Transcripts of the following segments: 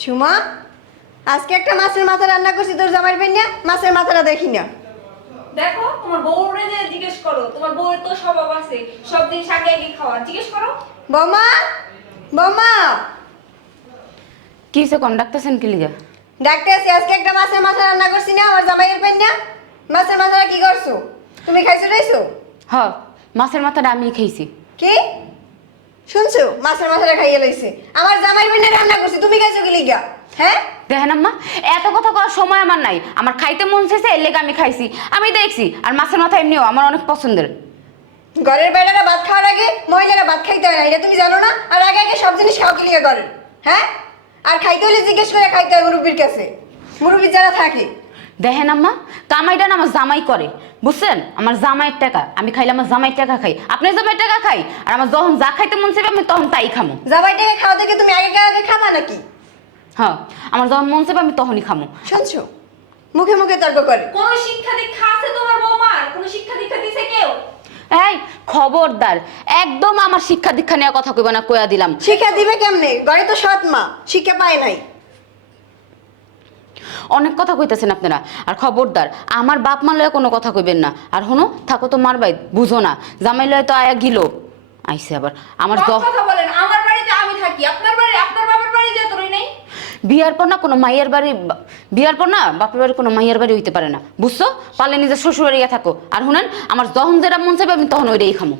সুমা, আজকে একটা মাছের মাথা রান্না করছি তোর জামাই পেন না, মাছের মাথাটা দেখি না। দেখো তোমার বউরে যে জিজ্ঞেস করো, তোমার বউয়ের তো স্বভাব আছে সব দিন আগে আগে খাওয়া, জিজ্ঞেস করো। বৌমা, বৌমা, কি সে কোন ডাকতেছেন কি লিগা? ডাক্তার আজকে একটা মাছের মাথা রান্না করছি না, আমার জামাইয়ের পেন না। মাছের মাথাটা কি করছো? তুমি খাইছো রইছো? হ, মাছের মাথাটা আমি খাইছি। কি শুনছো? মাছের মাথাটা খাইয়ে লইছে। আমার জামাইয়ের পেন রান্না করছি, তুমি খাইছো কি লিগা? হ্যাঁ, দেখেন আম্মা, এত কথা করার সময় আমার নাই। আমার খাইতে মন চাইছে, এর লেগে আমি খাইছি। আমি দেখছি, আর মাছের মাথা এমনিও আমার অনেক পছন্দের। ঘরের বাইরেরা ভাত খাওয়ার আগে মহিলারা ভাত খাইতে হয় না, এটা তুমি জানো না? আর আগে আগে সব জিনিস খাওয়া কি লিগা করেন? হ্যাঁ, আর খাইতে হলে জিজ্ঞেস করে খাইতে হয় মুরব্বীর কাছে, মুরব্বী যারা থাকে। দেখেন আম্মা, কামাইটা না আমার জামাই করে, বুঝছেন? আমার জামাইয়ের টাকা আমি খাইলে আমার জামাইয়ের টাকা খাই, আপনার জামাইয়ের টাকা খাই। আর আমার যখন যা খাইতে মন চাইবে আমি তখন তাই খামো। জামাইটাকে খাওয়া থেকে তুমি আগে আগে খাবা নাকি? হ্যাঁ, আমার যখন মন চাইবে আমি তখনই খামো। শুনছো, মুখে মুখে তর্ক করে। কোন শিক্ষা দীক্ষা আছে তোমার বৌমার? কোন শিক্ষা দীক্ষা দিছে কেউ? এই খবরদার, একদম আমার শিক্ষা দীক্ষা নিয়ে কথা কইবা না, কইয়া দিলাম। শিক্ষা দিবে কেমনে? ঘরে তো সৎ মা, শিক্ষা পায় নাই। অনেক কথা কইতেছেন আপনারা। আর খবরদার, আমার বাপ মা লয়ে কোনো কথা কইবেন না। আর হনো, থাকো তো মার বাই, বুঝো না জামাই লয়ে তো আয়া গিল আইসে আবার আমার কত কথা বলেন, আমার বাড়িতে আমি থাকি, আপনার বাড়ি আপনার বাবার বাড়ি যে তোরই নেই। বিয়ার পর না কোনো মাইয়ের বাড়ি, বিয়ার পর না বাপের বাড়ি কোনো মাইয়ের বাড়ি হইতে পারে না, বুঝছো? পারলে নিজের শ্বশুর বাড়ি থাকো। আর শুনেন, আমার যখন যেটা মন চাইবে আমি তখন ওইটাই খামো।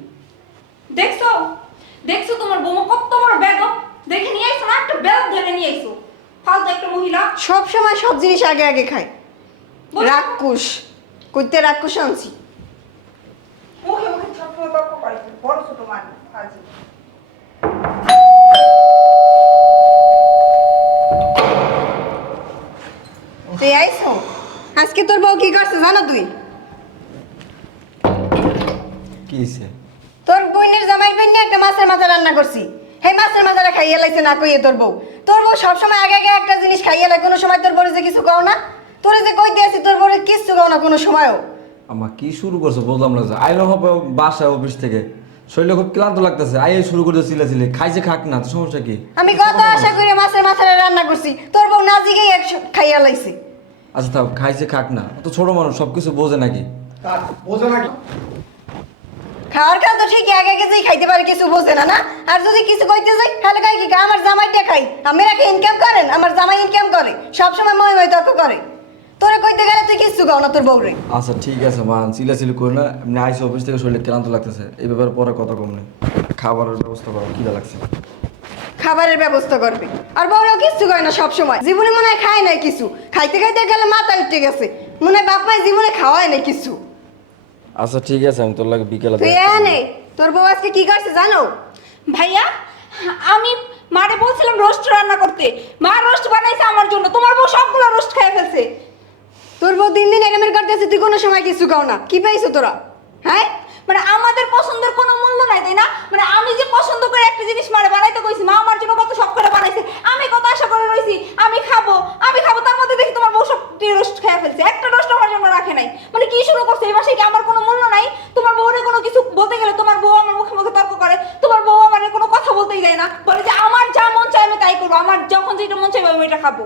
দেখছো দেখছো তোমার বৌমা কত বড় বেদব, দেখে নিয়ে আইছো না, একটা বেদব ধরে নিয়ে আইছো, ফালতু একটা মহিলা। সব সময় সব জিনিস আগে আগে খায়। বলো। রাক্ষুস, কইতে রাক্ষুস আনছি। মুখে মুখে ছোট তর্ক করে, বড় ছোট মানে আজি। তুই আইছো? আজকে তোর বউ কি করছে জানো তুই? কি হইছে? তোর বোনের জামাই পেন একটা মাছের মাথা রান্না করছি, সেই মাছের মাথাটা খাইয়ে লাইছে না কইয়ে তোর বউ। তোর বউ সবসময় আগে আগে একটা জিনিস খাইয়ে লাই, কোনো সময় তোর বউরে যে কিছু কও না? তোরে যে কই দিয়েছি তোর বউরে কিচ্ছু কও না কোনো সময়ও। আমা কি শুরু করছো বুঝলাম না। আইলো হবে বাসায় অফিস থেকে, শরীরে খুব ক্লান্ত লাগতেছে, আইয়ে শুরু করে চিল্লাচিল্লি। খাইছে খাক না, তো সমস্যা কি? আমি কত আশা করে মাছের মাথাটা রান্না করছি, তোর বউ না জিগেই এক খাইয়া লাইছে। আচ্ছা থাক, খাইছে খাক না, তো ছোট মানুষ সবকিছু বোঝে নাকি? বোঝো নাকি? খাওয়ার কাজ তো ঠিকই আগে আগে যেই খাইতে পারে, কিছু বোঝে না। না আর যদি কিছু কইতে যাই তাহলে খাই কি? আমার জামাইটা খাই, আপনারা কি ইনকাম করেন? আমার জামাই ইনকাম করে, সবসময় মই মই তর্ক করে। তোরে কইতে গেলে তুই কিচ্ছু কও না তোর বউরে। আচ্ছা ঠিক আছে মা, চিল্লাচিল্লি করে না। এমনি আইসি অফিস থেকে শরীরে ক্লান্ত লাগতেছে, এই ব্যাপারে পরে কথা কম নেই। খাবারের ব্যবস্থা করো, খিদা লাগছে। খাবারের ব্যবস্থা করবে, আর বউরাও কিচ্ছু করে না সবসময়। জীবনে মনে হয় খায় নাই কিছু, খাইতে খাইতে গেলে মাথা উঠে গেছে, মনে হয় বাপ মাই জীবনে খাওয়ায় নাই কিছু। আচ্ছা ঠিক আছে, আমি তোর লাগে বিকেলে তুই এনে তোর বউ আজকে কি করছে জানো? ভাইয়া, আমি মারে বলছিলাম রোস্ট রান্না করতে, মা রোস্ট বানাইছে আমার জন্য, তোমার বউ সবগুলো রোস্ট খেয়ে ফেলছে। তোর বউ দিন দিন একামের করতেছে, তুই কোনো সময় কিছু কও না। কি পাইছো তোরা? হ্যাঁ, মানে আমাদের পছন্দের কোনো মূল্য নাই, তাই না? মানে আমি যে পছন্দ করে একটা জিনিস মারে বানাইতে কইছি, মা আমার জন্য কত শখ করে বানাইছে, আমি কত আশা করে রইছি আমি খাবো আমি খাবো, তার মধ্যে দেখি তোমার বউ সব রোস্ট খেয়ে ফেলছে, একটা রোস্ট আমার জন্য রাখে নাই। মানে কি শুরু করছে এই মাসে? কি আমার কোনো মূল্য নাই? তোমার বউরে কোনো কিছু বলতে গেলে তোমার বউ আমার মুখে মুখে তর্ক করে, তোমার বউ আমার কোনো কথা বলতেই যায় না, বলে যে আমার যা মন চায় আমি তাই করবো, আমার যখন যেটা মন চাইবে আমি এটা খাবো।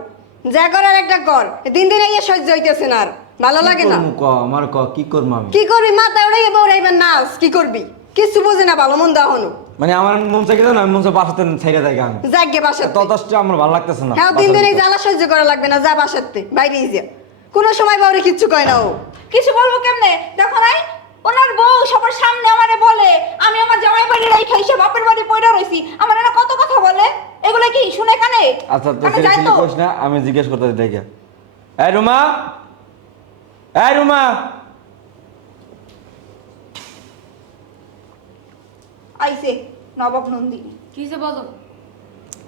যা করার একটা কর, দিন দিন এই সহ্য হইতেছে না, আর ভালো লাগে না। আমার কি করবো আমি? কি করবি? মাথা উড়াই বউরাইবার নাচ, কি করবি? কিছু বুঝে না, ভালো মন্দ এখনো। মানে আমার মন চাই না, আমি মন চাই বাসাতে ছেড়ে দেয় গান। যাগে বাসাতে। ততষ্ট আমার ভালো লাগতেছে না। হ্যাঁ, দিন দিন এই জ্বালা সহ্য করা লাগবে না, যা বাসাতে, বাইরে যা। কোনো সময় বউরে কিচ্ছু কয় না ও। কিছু বলবো কেমনে? দেখো নাই ওনার বউ সবার সামনে আমারে বলে আমি আমার জামাই বাড়ি রাইখা এসে বাপের বাড়ি পয়রা রইছি, আমার এরা কত কথা বলে, এগুলো কি শুনে কানে? আচ্ছা তো কানে যায় তো? কইস না, আমি জিজ্ঞেস করতে দেখে। এই রুমা, এই রুমা। আইছে নবাব নন্দিনী। কি যে বলো?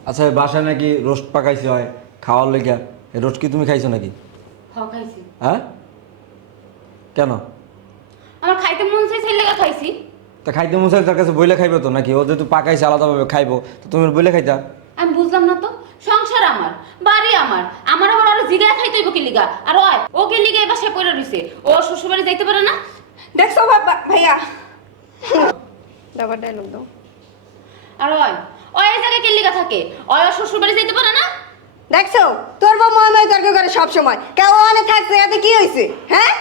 আচ্ছা বাসায় নাকি রোস্ট পাকাইছে হয় খাওয়ার লেগে, এই রোস্ট কি তুমি খাইছো নাকি? খাইছি। হ্যাঁ, কেন? আমার খাইতে মন চাইছে, এর লেগে খাইছি। তা খাইতে মন চাইলে তার কাছে বইলে খাইবে তো নাকি? ও যেহেতু পাকাইছে আলাদাভাবে খাইবো, তো তুমি বইলে খাইতা। আমি বুঝলাম না তো, সংসার আমার, বাড়ি আমার, আমার আবার ওরা জিগায় খাইতে হইব কি লিগা? আর ওই ও কি লিগা এবার সে পড়ে রইছে? ও শ্বশুর বাড়ি যাইতে পারে না? দেখছো ভাইয়া, দাবার ডায়লগ দাও। আর ওই ওই এই জায়গায় কি লিগা থাকে? ওই ওর শ্বশুর বাড়ি যাইতে পারে না? দেখছো তোর বউ ময় তর্ক করে সব সময় কেউ ওখানে থাকছে এতে কি হয়েছে হ্যাঁ?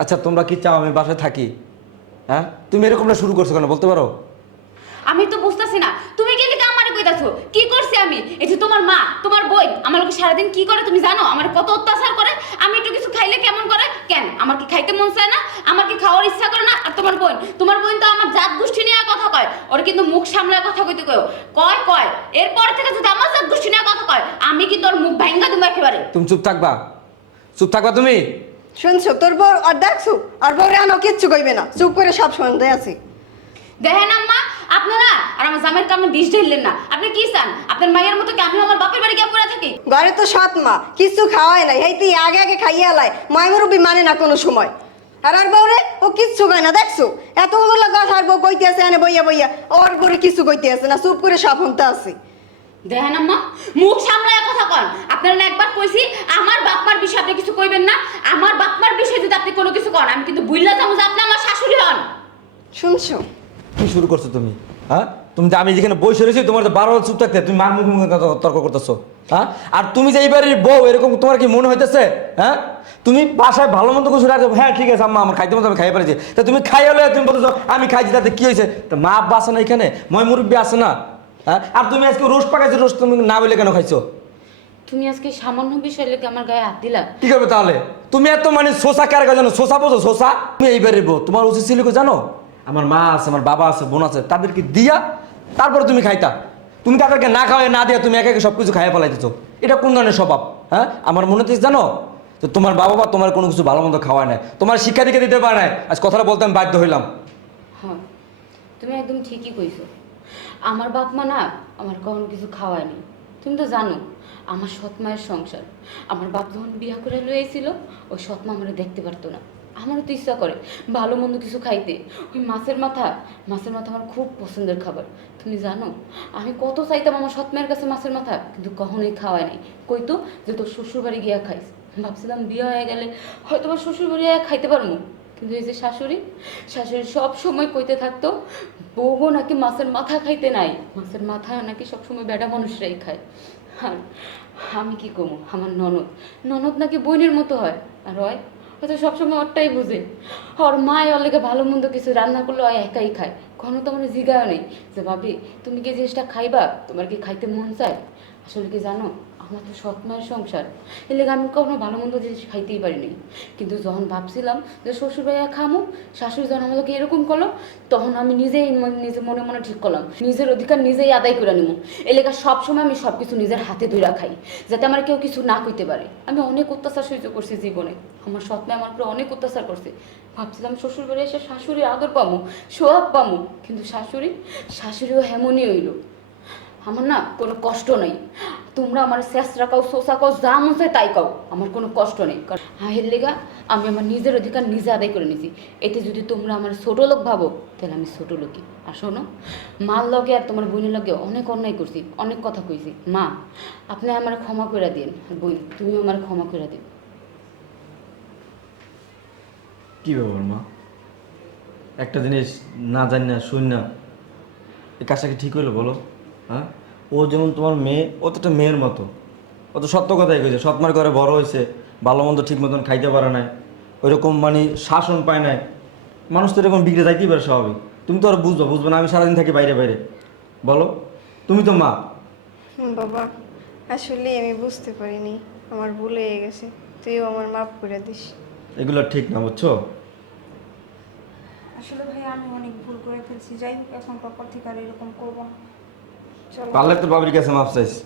আচ্ছা তোমরা কি চাও আমি বাসায় থাকি? হ্যাঁ তুমি এরকমটা শুরু করছো কেন বলতে পারো? আমি তো বুঝতেছি না তুমি কি লিখে আমারে কইতাছো? কি করছি আমি? এই যে তোমার মা তোমার বোন আমার লোক সারাদিন কি করে তুমি জানো? আমার কত অত্যাচার করে। আমি একটু কিছু খাইলে কেমন করে? কেন আমার কি খাইতে মন চায় না? আমার কি খাওয়ার ইচ্ছা করে না? আর তোমার বোন তো আমার জাত গোষ্ঠী নিয়ে কথা কয়। ওর কিন্তু মুখ সামলায় কথা কইতে কয় এরপর থেকে যদি আমার জাত গোষ্ঠী নিয়ে কথা কয় আমি কি তোর মুখ ভাঙ্গা দেবো একেবারে। তুমি চুপ থাকবা তুমি। শুনছো তোর বউ আর দেখছো আর বউ রানো কিচ্ছু কইবে না চুপ করে সব শুনতে আছি। দেখেন আম্মা আপনারা আর আমার জামাইয়ের কামে ডিশ ঢেললেন না। আপনি কি চান আপনার মায়ের মতো কি আমি আমার বাপের বাড়ি গিয়ে পড়ে থাকি? ঘরে তো সৎ মা কিছু খাওয়ায় নাই এই তুই আগে আগে খাইয়া লাই মায় মুরব্বি মানে না কোনো সময়। আর বউরে ও কিচ্ছু কয় না দেখছো এতগুলো কথা আর বউ কইতে আছে এনে বইয়া বইয়া ওর বউরে কিছু কইতে আছে না চুপ করে সব শুনতে আছে। দেখেন আম্মা মুখ সামলায় কথা কন। আপনারা না একবার কইছি আমার বাপমার বিষয়ে আপনি কিছু কইবেন না। আমার বাপমার বিষয়ে যদি আপনি কোনো কিছু কন আমি কিন্তু বুইল্লা যাবো যে আপনি আমার শাশুড়ি হন। শুনছো কি শুরু করছো তুমি? হ্যাঁ তুমি যে আমি যেখানে বসে রয়েছি তোমার তো 12 চুপ থাকতে তুমি মার মুখে মুখে তর্ক করতেছো। হ্যাঁ আর তুমি যে এইবারের বউ এরকম তোমার কি মনে হইতেছে? হ্যাঁ তুমি বাসায় ভালো মতো কিছু রাখো হ্যাঁ ঠিক আছে আম্মা আমার খাইতে মতো আমি খাই পারেছি তা তুমি খাই হলে তুমি বলতেছো আমি খাইছি তাতে কি হয়েছে? তা মা আব্বা আছে না এখানে ময় মুরব্বী আছে না? হ্যাঁ আর তুমি আজকে রোস্ট পাকাইছো রোস্ট তুমি না বলে কেন খাইছো? তুমি আজকে সামান্য বিষয় লেগে আমার গায়ে হাত দিলা। কি করবে তাহলে? তুমি এত মানে শোষা কার জানো? শোষা বোঝো শোষা? তুমি এইবারের বউ তোমার উচিত ছিল কি জানো? আমার মা আছে আমার বাবা আছে বোন আছে তাদেরকে দিয়া তারপরে তুমি খাইতা। তুমি তাদেরকে না খাওয়াই না দিয়া তুমি একে একে সব কিছু খাইয়া ফেলাইতেছো। এটা কোন ধরনের স্বভাব? হ্যাঁ আমার মনে হচ্ছে জানো যে তোমার বাবা বা তোমার কোনো কিছু ভালো মন্দ খাওয়ায় নাই তোমার শিক্ষা দীক্ষা দিতে পারে নাই আজ কথাটা বলতে আমি বাধ্য হইলাম। হ্যাঁ তুমি একদম ঠিকই কইছো। আমার বাপ মা না আমার কখনো কিছু খাওয়ায়নি। তুমি তো জানো আমার সৎ মায়ের সংসার। আমার বাপ যখন বিয়া করে লইয়েছিল ওই সৎ মা আমারে দেখতে পারতো না। আমারও তো ইচ্ছা করে ভালো মন্দ কিছু খাইতে। ওই মাছের মাথা আমার খুব পছন্দের খাবার। তুমি জানো আমি কত চাইতাম আমার সৎ মায়ের কাছে মাছের মাথা কিন্তু কখনোই খাওয়ায় নাই। কইতো যে তোর শ্বশুর বাড়ি গিয়া খাইস। ভাবছিলাম বিয়ে হয়ে গেলে হয়তো আমার শ্বশুর বাড়ি খাইতে পারবো কিন্তু এই যে শাশুড়ি সব সময় কইতে থাকতো বউ নাকি মাছের মাথা খাইতে নাই মাছের মাথা নাকি সবসময় বেডা মানুষরাই খায়। আর আমি কি কমু আমার ননদ নাকি বোনের মতো হয় আর হয় হয়তো সবসময় ওরটাই বুঝে। ওর মায় ওর লেগে ভালো মন্দ কিছু রান্না করলে হয় একাই খায় কখনো তো আমার জিগাও নেই যে ভাবি তুমি কি জিনিসটা খাইবা তোমার কি খাইতে মন চায়। আসলে কি জানো আমার তো সৎ মায়ের সংসার এর লেগে আমি কখনো ভালো মন্দ জিনিস খাইতেই পারিনি। কিন্তু যখন ভাবছিলাম যে শ্বশুর ভাইয়া খামো শাশুড়ি যখন আমাকে এরকম করলো তখন আমি নিজে মনে মনে ঠিক করলাম নিজের অধিকার নিজেই আদায় করে নিব। এ লেগে সবসময় আমি সব কিছু নিজের হাতে ধরে খাই যাতে আমার কেউ কিছু না কইতে পারে। আমি অনেক অত্যাচার সহ্য করছি জীবনে। আমার সৎ মায় আমার উপরে অনেক অত্যাচার করছে। ভাবছিলাম শ্বশুর বাড়ি এসে শাশুড়ি আদর পামো সোয়াব পামো কিন্তু শাশুড়িও হেমনই হইল। আমার না কোনো কষ্ট নেই। তোমরা আমার শেষরা কাও শোষা কাও যা মন চায় তাই কাও আমার কোনো কষ্ট নেই। কারণ হাহের লেগা আমি আমার নিজের অধিকার নিজে আদায় করে নিয়েছি। এতে যদি তোমরা আমার ছোটো লোক ভাবো তাহলে আমি ছোটো লোকই। আর শোনো মার লগে আর তোমার বোনের লগে অনেক অন্যায় করছি অনেক কথা কইছি। মা আপনি আমার ক্ষমা করে দিন বোন তুমিও আমার ক্ষমা করে দিন। কি ব্যাপার মা একটা জিনিস না জানি না শুন না এই কাজটা কি ঠিক হইলো বলো? হ্যাঁ ও যেমন তোমার মেয়ে ও তো একটা মেয়ের মতো ও তো সত্য কথাই কইছে সৎমার ঘরে বড় হয়েছে ভালো মন্দ ঠিক মতন খাইতে পারে নাই ওইরকম মানে শাসন পায় নাই মানুষ তো এরকম বিগড়ে যাইতেই পারে স্বাভাবিক। তুমি তো আর বুঝবে না আমি সারাদিন থাকি বাইরে বাইরে বলো তুমি তো মা। বাবা আসলে আমি বুঝতে পারিনি আমার ভুল হয়ে গেছে তুইও আমার মাফ করে দিস। এগুলো ঠিক না বুঝছো? আসলে ভাই আমি অনেক ভুল করে ফেলছি যাই হোক এখনকার পর থেকে আর এরকম করবো না। চলো পারলে তো বাবির কাছে মাপ চাইছি।